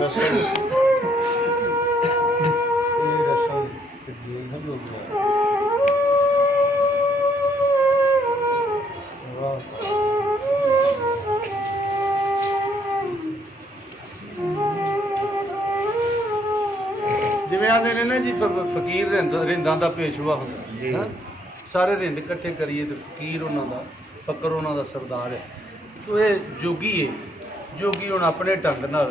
रसम ये रसम नहीं हो गया। वाह जिवें आंदे ने ना जी फकीर रिंदां दा पेशवा जी। हुंदा सारे रिंद इकट्ठे करिए तो फकीर उन्हां दा फकर उन्हां दा सरदार है। तो ये जोगी है, जोगी हुण अपने ढंग नाल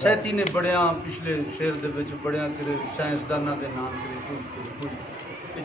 सैती ने बड़िया पिछले शेर दे विच बड़िया किते साइंसदानां दे नाम कुछ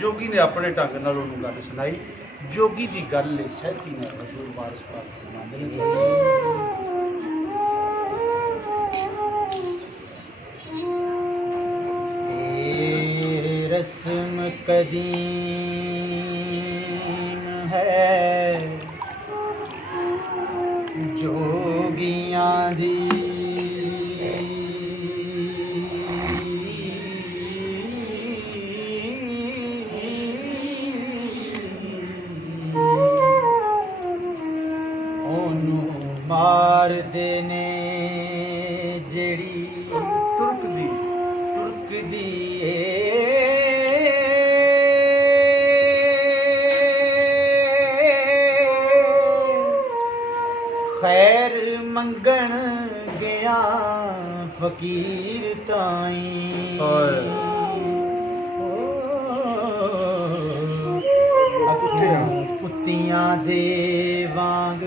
जोगी ने अपने ढंग नाल उहनूं गल सुनाई। जोगी दी गल है सैती ने रसूल वारिस पाक फरमांदे ने रस्म कदीम है जोगियां दी ओनू मार देने जेड़ी तुर्क दी खैर मंगण गया फकीर ताई कुत्तियां दे वांग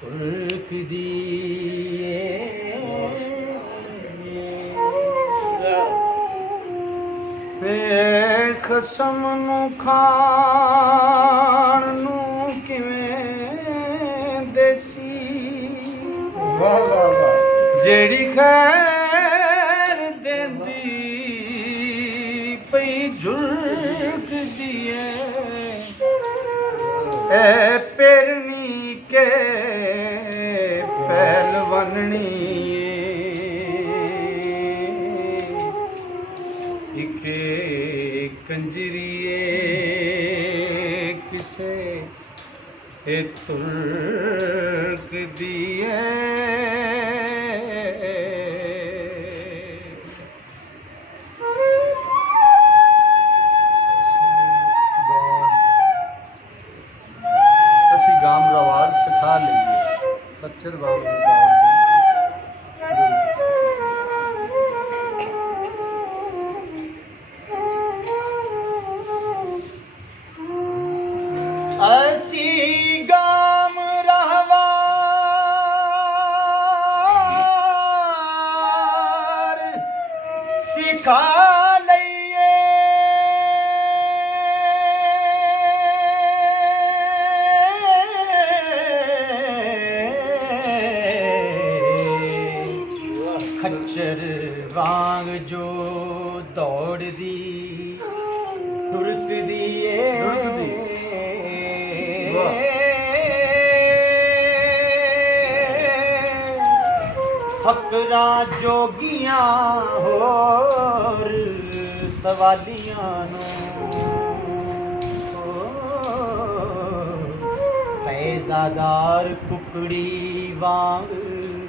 तुर्क दी खसम नू खाण नू किवें देसी वाह वाह वाह जेड़ी खैर देंदी पई झुरक दिए ए पेरनी के पहलवाननी इके कंजरिए किसे ए तुर्क दिए असी गाम रवाज सिखा लीजिए पत्थर बाबू असी गाम रहवार सिखा लइए खच्चर वांग जो दौड़ दी तुर्क दिए फकरा जोगियां होर सवालियां पैजादार कुकड़ी वांग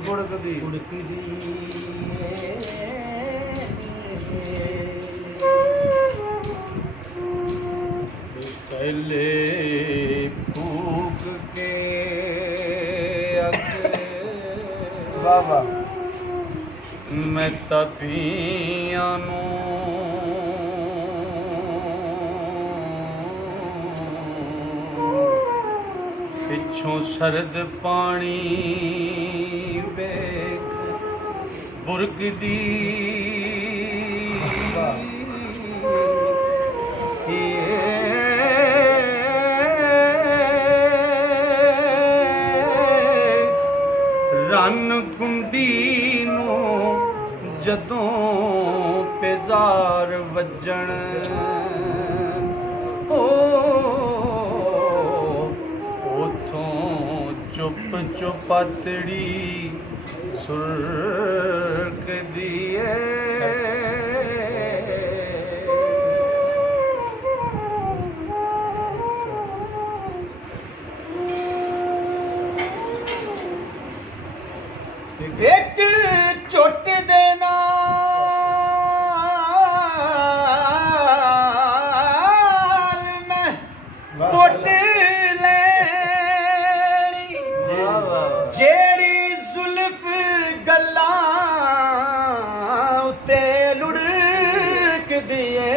गुड़कदी पहले फूक के वाह वाह मैं तपियां नू पिछों सरद पानी वेख बुरकदी रन कुंडी नू जदों पेजार वजन उथों चुप चुपातड़ी सुरक दिए एक ਝੁੱਟ ਦੇ ਨਾਲ ਮੈਂ ਪੁੱਟ ਲੈਣੀ ਜਿਹੜੀ ਜ਼ੁਲਫ ਗੱਲਾਂ ਉੱਤੇ ਲੁੜਕਦੀ ਏ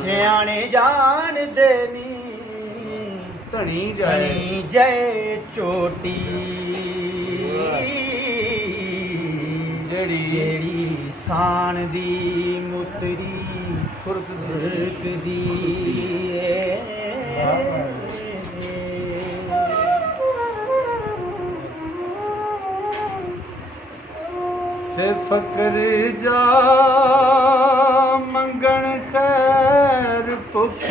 ਸਿਆਣੇ ਜਾਣਦੇ ਨੀ ਧਣੀ ਧਣੀ ਜੈ ਚੋਟੀ ਜਿਹੜੀ ਸਾਨ ਦੀ ਮੁਤਰੀ ਖੁਰਕਦੀ ਏ ਤੇ ਫਕਰ ਜਾ ਮੰਗਣ ਖੈਰ ਭੁੱਖ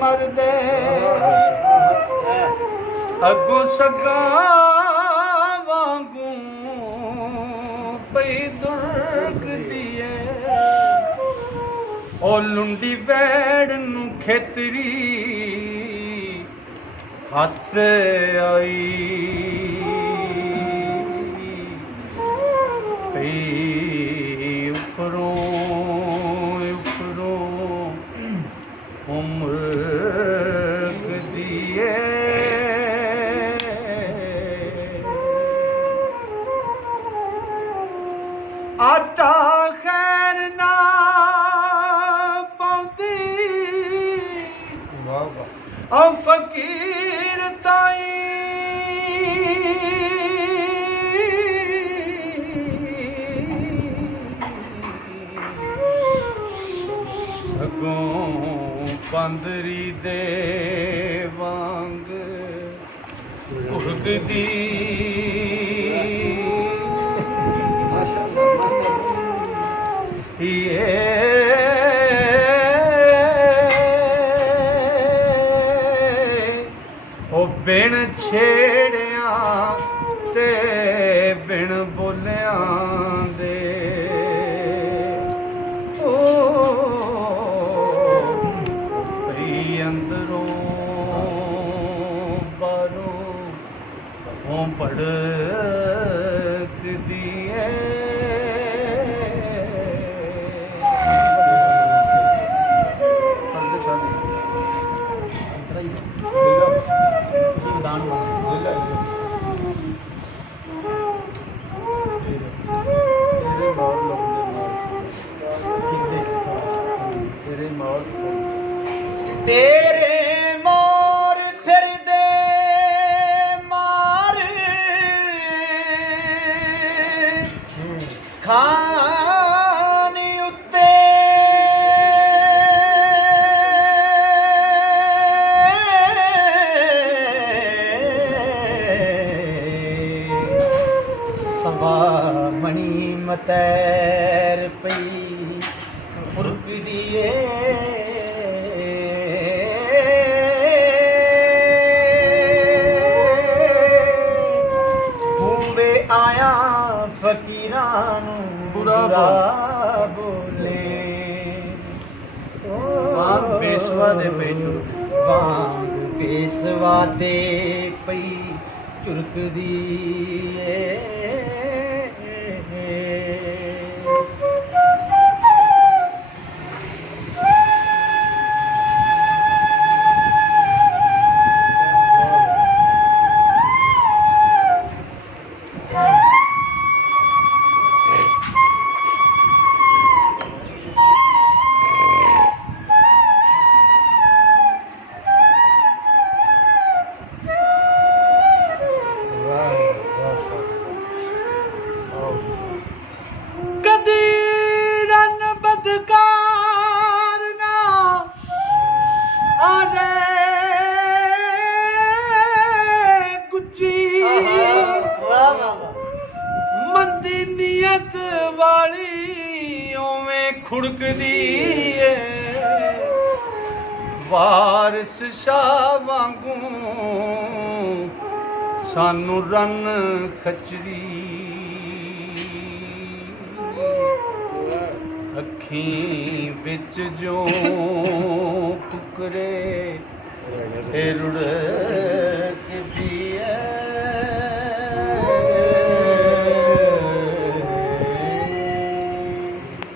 ਮਰਦੇ ਅੱਗੋਂ ਸਗਾ ਵਾਂਗੂ ਪਈ ਦੁਰਕਦੀ ਏ ਉਹ ਲੁੰਡੀ ਵੈੜ ਨੂੰ ਖੇਤਰੀ ਹੱਥ ਆਈ ਉੱਪਰੋਂ ਉਮਰ ਕਦੀਏ ਆਟਾ ਖੈਰ ਨਾ ਪਾਉਂਦੀ ਆ ਫਕੀਰ ਤਾਈ ਸਗੋਂ ਬੰਦਰੀ ਦੇ ਵਾਂਗ ਭੁਗਦੀ ਉਹ ਬਿਨ ਛੇੜਿਆਂ ਤੇ ਬਿਨ ਬੋਲਿਆਂ ਦੇ ਅੰਦਰੋਂ ਬਾਹਰੋਂ ਉਹ ਭੜਕਦੀ ਏ ਤੇਰੇ ਮੋਰ ਫਿਰਦੇ ਮਾਰ ਖਾਨ ਉੱਤੇ ਸਵਾ ਮਣੀ ਮਤੈਰ ਪਈ ਉਰਕਦੀ ਏ ਆਇਆ ਫਕੀਰਾਂ ਨੂੰ ਬੁਰਾ ਬੋਲੇ ਵਾਂਗ ਪੇਸ਼ਵਾ ਦੇ ਪਈ ਵਾਂਗ ਪੇਸ਼ਵਾ ਦੇ ਪਈ ਝੁਰਕਦੀ ਏ ਮੰਦੀ ਨੀਅਤ ਵਾਲੀ ਓਵੇਂ ਖੁੜਕਦੀ ਏ ਵਾਰਿਸ ਸ਼ਾਹ ਵਾਂਗੂ ਸਾਨੂੰ ਰਨ ਖਚਰੀ ਅੱਖੀਂ ਵਿੱਚ ਜੋ ਪੁਕਰੇ ਰੁੜ